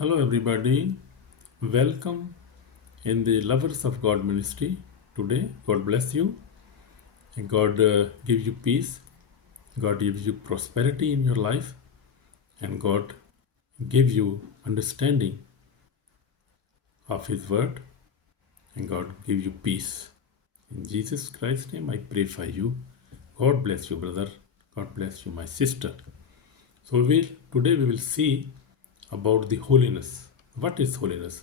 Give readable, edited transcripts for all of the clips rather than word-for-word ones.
Hello, everybody. Welcome in the Lovers of God ministry today. God bless you. And God give you peace. God gives you prosperity in your life. And God give you understanding of His word. And God give you peace. In Jesus Christ's name, I pray for you. God bless you, brother. God bless you, my sister. So today we will see about the holiness. What is holiness?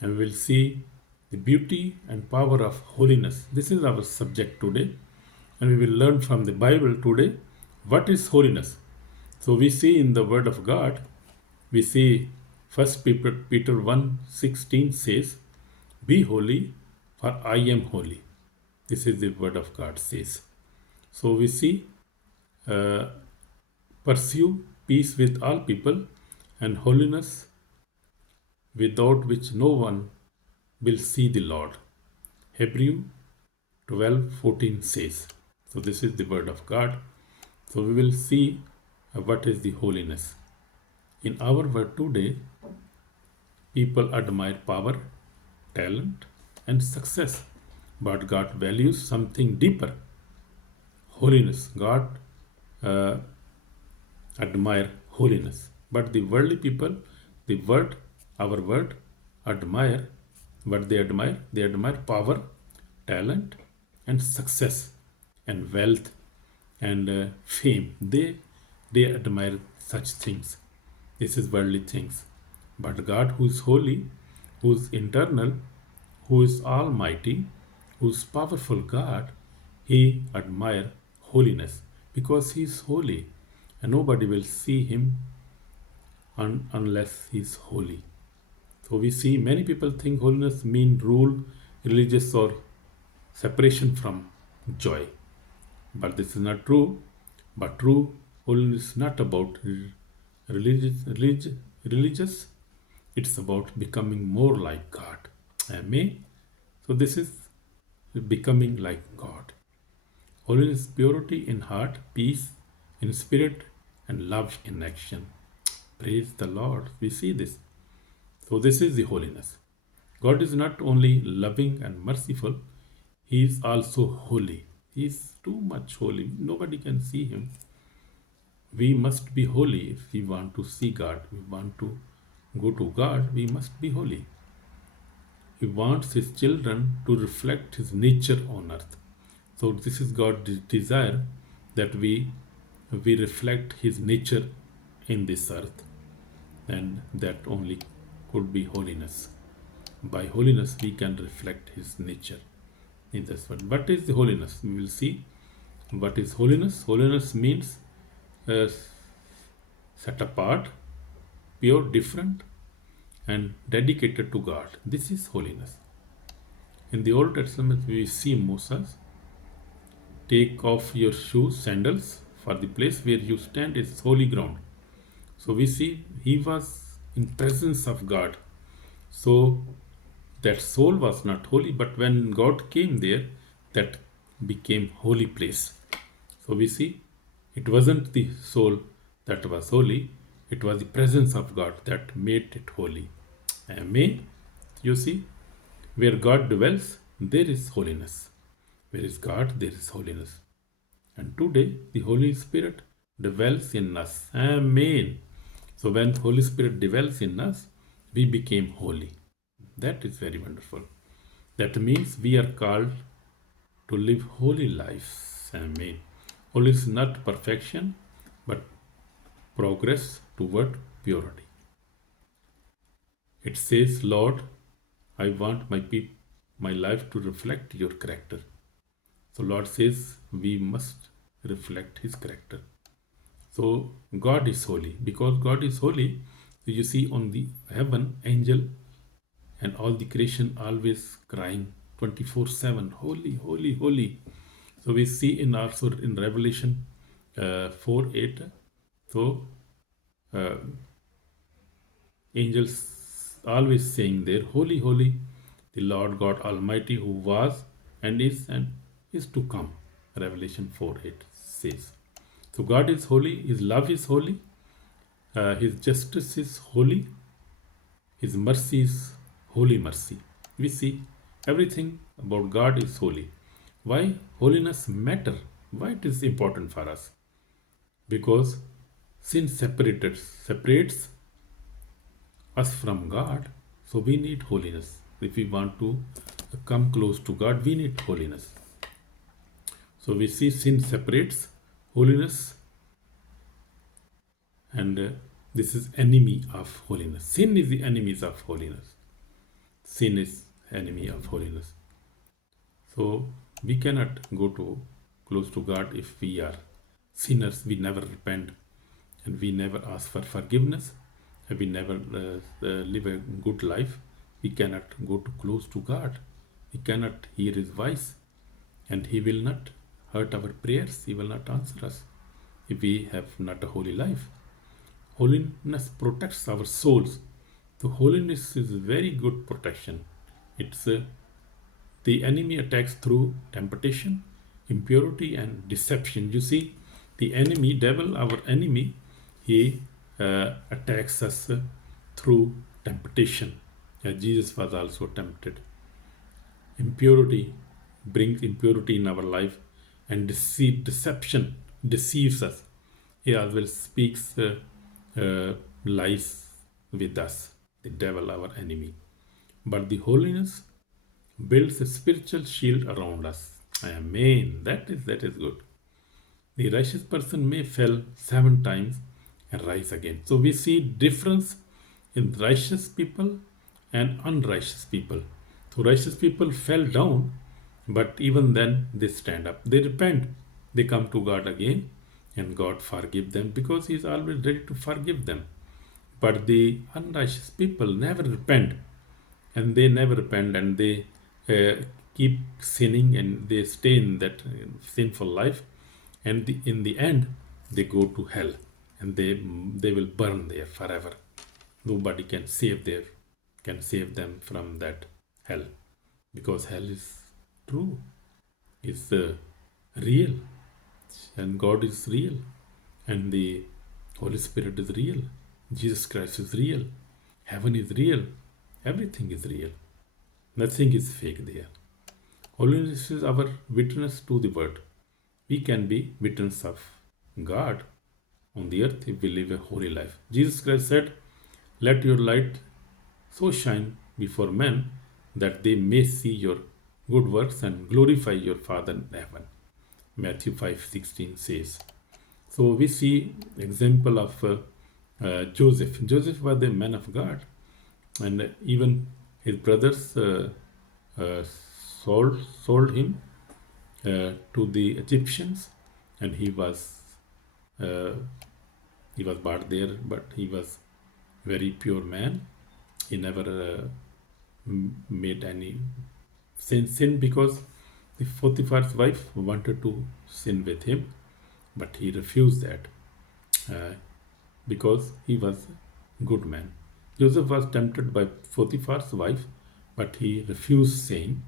And we will see the beauty and power of holiness. This is our subject today, and we will learn from the Bible today what is holiness. So we see in the Word of God, we see First Peter 1:16 says, "Be holy, for I am holy." This is the Word of God says. So we see, uh, pursue peace with all people and holiness, without which no one will see the Lord. Hebrew 12:14 says. So this is the word of God. So we will see what is the holiness. In our world today, people admire power, talent, and success, but God values something deeper: holiness. God uh, admire holiness, but the worldly people, the word, our word, admire what they admire. They admire power, talent, and success, and wealth, and fame. They admire such things. This is worldly things. But God, who is holy, who is eternal, who is almighty, who is powerful God, He admire holiness because He is holy, and nobody will see Him unless He is holy. So we see many people think holiness mean rule, religious, or separation from joy. But this is not true. But true holiness is not about religious. It's about becoming more like God. Amen. So this is becoming like God. Holiness, purity in heart, peace in spirit, and love in action. Praise the Lord. We see this. So this is the holiness. God is not only loving and merciful, He is also holy. He is too much holy. Nobody can see Him. We must be holy if we want to see God. We want to go to God. We must be holy. He wants His children to reflect His nature on earth. So this is God's desire, that we reflect His nature in this earth, and that only could be holiness. By holiness, we can reflect His nature in this world. What is the holiness? We will see what is holiness. Holiness means set apart, pure, different, and dedicated to God. This is holiness. In the Old Testament, we see Moses: "Take off your shoes, sandals, for the place where you stand is holy ground." So we see he was in presence of God. So that soul was not holy, but when God came there, that became holy place. So we see it wasn't the soul that was holy, it was the presence of God that made it holy. Amen. You see, where God dwells, there is holiness. Where is God, there is holiness. And today, the Holy Spirit dwells in us. Amen. So when Holy Spirit dwells in us, we became holy. That is very wonderful. That means we are called to live holy lives. Amen. Holy is not perfection, but progress toward purity. It says, "Lord, I want my life to reflect your character." So Lord says we must reflect His character. So God is holy. Because God is holy, you see on the heaven, angel and all the creation always crying 24/7, "Holy, holy, holy." So we see in also in Revelation 4:8. So uh, angels always saying there, "Holy, holy, the Lord God Almighty, who was and is to come." Revelation 4:8 says. So God is holy, His love is holy, His justice is holy, His mercy is holy mercy. We see everything about God is holy. Why holiness matter? Why it is important for us? Because sin separates us from God. So we need holiness. If we want to come close to God, we need holiness. So we see sin separates holiness, and this is enemy of holiness. Sin is the enemies of holiness. Sin is enemy of holiness. So we cannot go to close to God if we are sinners. We never repent, and we never ask for forgiveness, and we never live a good life. We cannot go too close to God. We cannot hear His voice, and He will not hurt our prayers. He will not answer us if we have not a holy life. Holiness protects our souls. So holiness is very good protection. It's the enemy attacks through temptation, impurity, and deception. You see, the enemy, devil, our enemy, he attacks us through temptation. Jesus was also tempted. Impurity brings impurity in our life, and deception deceives us. He always speaks lies with us, the devil, our enemy. But the holiness builds a spiritual shield around us. Amen. That is good. The righteous person may fall 7 times and rise again. So we see difference in righteous people and unrighteous people. So righteous people fell down, but even then they stand up. They repent. They come to God again, and God forgive them because He is always ready to forgive them. But the unrighteous people never repent, and they never repent, and they keep sinning, and they stay in that sinful life, and in the end they go to hell, and they will burn there forever. Nobody can save them from that hell, because hell is true, is real, and God is real, and the Holy Spirit is real, Jesus Christ is real, heaven is real, everything is real, nothing is fake there. Holiness is our witness to the word. We can be witness of God on the earth if we live a holy life. Jesus Christ said, "Let your light so shine before men that they may see your good works and glorify your Father in heaven." Matthew 5:16 says. So we see example of Joseph. Joseph was a man of God, and even his brothers uh, sold him to the Egyptians, and uh, he was brought there, but he was very pure man. He never made any sin because the Potiphar's wife wanted to sin with him, but he refused that because he was a good man. Joseph was tempted by Potiphar's wife, but he refused, saying,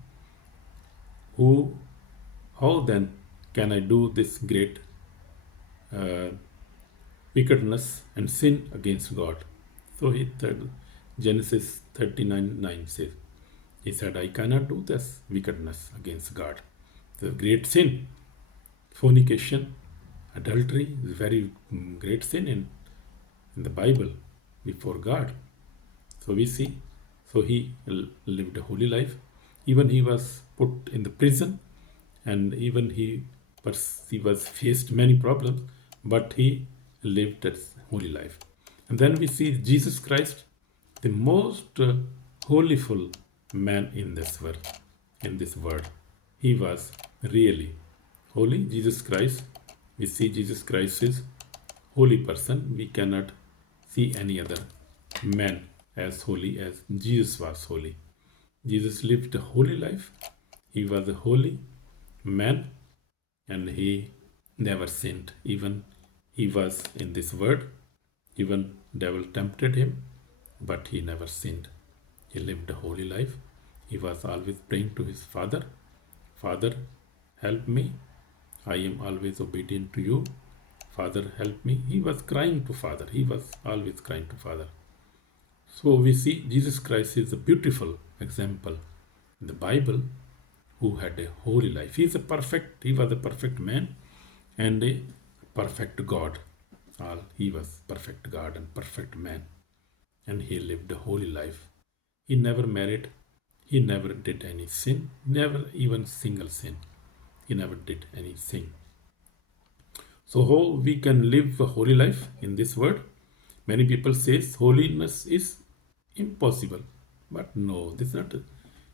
How then can I do this great wickedness and sin against God? So Genesis 39:9 says, he said, I cannot do this wickedness against God. The great sin, fornication, adultery is very great sin in the Bible before God. So we see, so he lived a holy life. Even he was put in the prison, and even he was faced many problems, but he lived a holy life. And then we see Jesus Christ, the most holyful man in this world. He was really holy. Jesus Christ, we see Jesus Christ is holy person. We cannot see any other man as holy as Jesus was holy. Jesus lived a holy life. He was a holy man, and he never sinned. Even he was in this world, even devil tempted him, but he never sinned. He lived a holy life. He was always praying to his Father, Father, help me. I am always obedient to you. Father, help me. He was crying to Father. He was always crying to Father. So we see Jesus Christ is a beautiful example in the Bible who had a holy life. He was a perfect man and a perfect God. He was perfect God and perfect man, and he lived a holy life. He never married, he never did any sin, never even single sin. He never did any sin. So how we can live a holy life in this world? Many people say holiness is impossible. But no, this is not an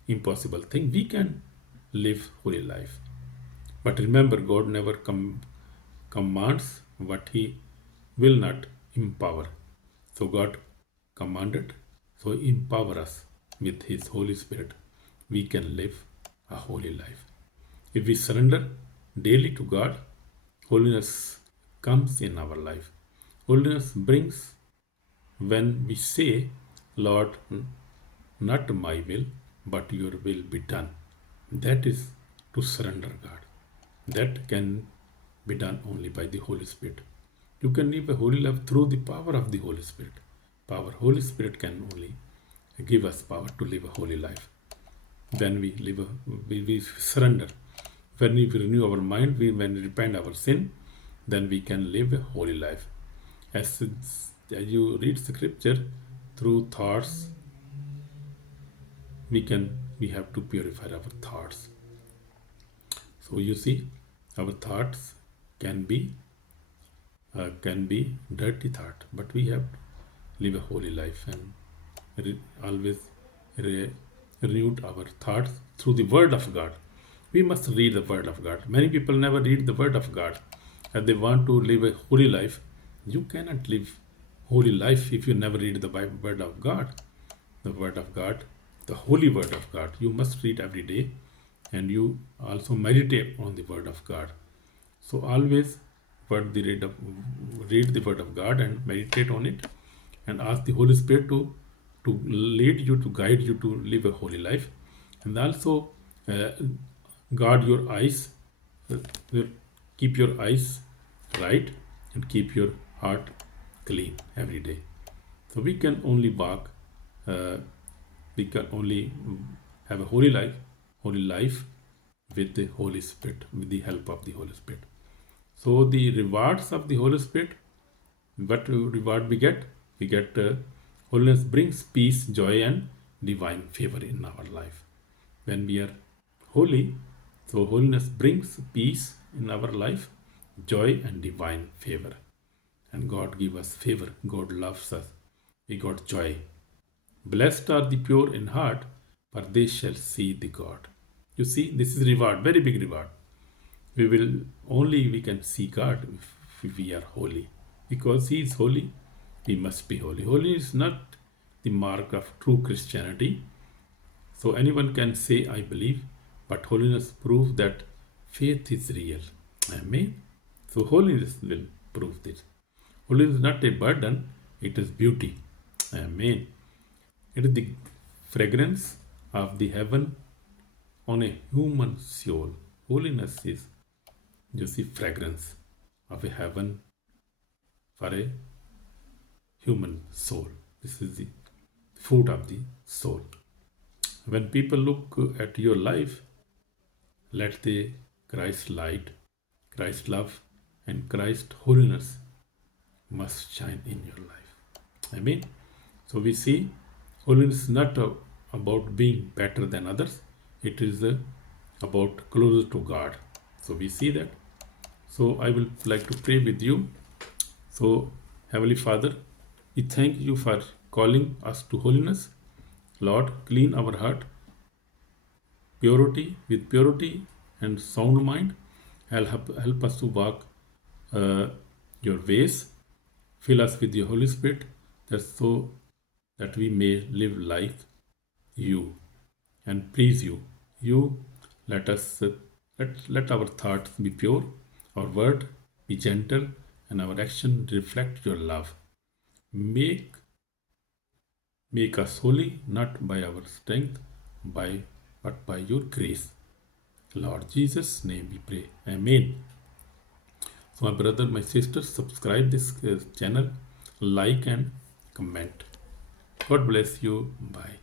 impossible thing. We can live holy life. But remember, God never commands what he will not empower. So God commanded, so empower us with his Holy Spirit. We can live a holy life. If we surrender daily to God, holiness comes in our life. Holiness brings when we say, Lord, not my will, but your will be done. That is to surrender God. That can be done only by the Holy Spirit. You can live a holy life through the power of the Holy Spirit. Holy Spirit can only give us power to live a holy life. When we surrender, when we renew our mind, when we repent our sin, then we can live a holy life. As you read scripture, through thoughts, we have to purify our thoughts. So you see, our thoughts can be dirty thought, but we have to live a holy life and always renewed our thoughts through the Word of God. We must read the Word of God. Many people never read the Word of God, and they want to live a holy life. You cannot live holy life if you never read the Word of God. The Word of God, the Holy Word of God. You must read every day, and you also meditate on the Word of God. So always read the Word of God and meditate on it, and ask the Holy Spirit to lead you, to guide you to live a holy life. And also uh, guard your eyes, uh, keep your eyes right, and keep your heart clean every day. So we can only walk, we can only have a holy life with the Holy Spirit, with the help of the Holy Spirit. So the rewards of the Holy Spirit, what reward we get? We get holiness brings peace, joy, and divine favor in our life. When we are holy, so holiness brings peace in our life, joy, and divine favor. And God give us favor. God loves us. We got joy. Blessed are the pure in heart, for they shall see the God. You see, this is reward, very big reward. We can see God if we are holy. Because he is holy, we must be holy. Holy is not the mark of true Christianity. So anyone can say, I believe, but holiness proves that faith is real. Amen. So holiness will prove this. Holiness is not a burden, it is beauty. Amen. It is the fragrance of the heaven on a human soul. Holiness is just the fragrance of a heaven for a human soul. This is the food of the soul. When people look at your life, let the Christ light, Christ love, and Christ holiness must shine in your life. Amen. So we see holiness is not about being better than others. It is about closer to God. So we see that. So I will like to pray with you. So Heavenly Father, we thank you for calling us to holiness. Lord, clean our heart, purity and sound mind. Help us to walk uh, your ways. Fill us with your Holy Spirit, so that we may live like you and please you. You let us let our thoughts be pure, our word be gentle, and our action reflect your love. Make us holy, not by our strength, but by your grace. Lord Jesus' name we pray. Amen. So my brother, my sister, subscribe this channel, like and comment. God bless you. Bye.